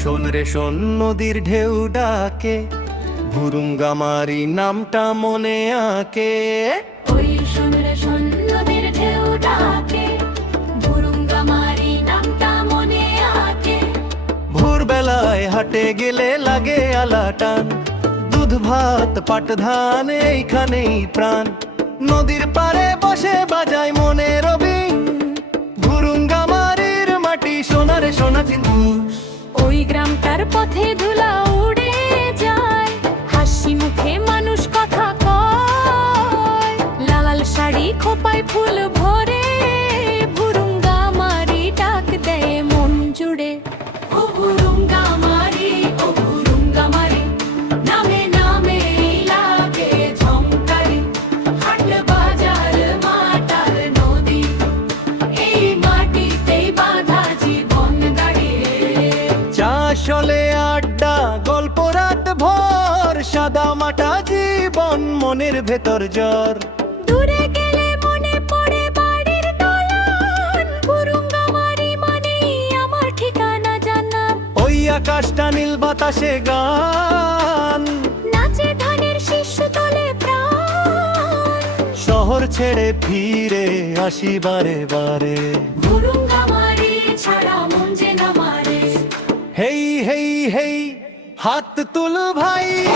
শোন রে শোন নদীর ঢেউ ডাকে ভুরুঙ্গামারি নামটা মনে আঁকে। ওই শুনরে শোন নদীর ঢেউ ডাকে ভুরুঙ্গামারি নামটা মনে আঁকে। ভোরবেলায় হাটে গেলে লাগে আলাটান দুধ ভাত পাট ধান এইখানেই প্রাণ। নদীর পারে বসে বাজায় মনে পথে ধুলা উড়ে যায়। হাসি মুখে মানুষ কথা কয়। লাল শাড়ি খোপায় ফুল ভরে, ভুরুঙ্গা মারি ডাক দেয় মন জুড়ে। নামে নামে লাগে মাটার নদী, এই মাটিতেই বাঁধা জীবন গাড়িয়ে চাষলে সাদা মাটা জীবন মনের ভেতর জ্বর। দূরে গেলে মনে পড়ে বাড়ির দোলন। মানে আমার ঠিকানা জানা। ওই আকাশটা নীল বাতাসে গান। নাচে ধানের শীর্ষ তলে প্রাণ। শহর ছেড়ে ফিরে আসি বারে বারে। ছাড়া মন যে না মারে। হেই হেই হেই হাত তুল ভাই।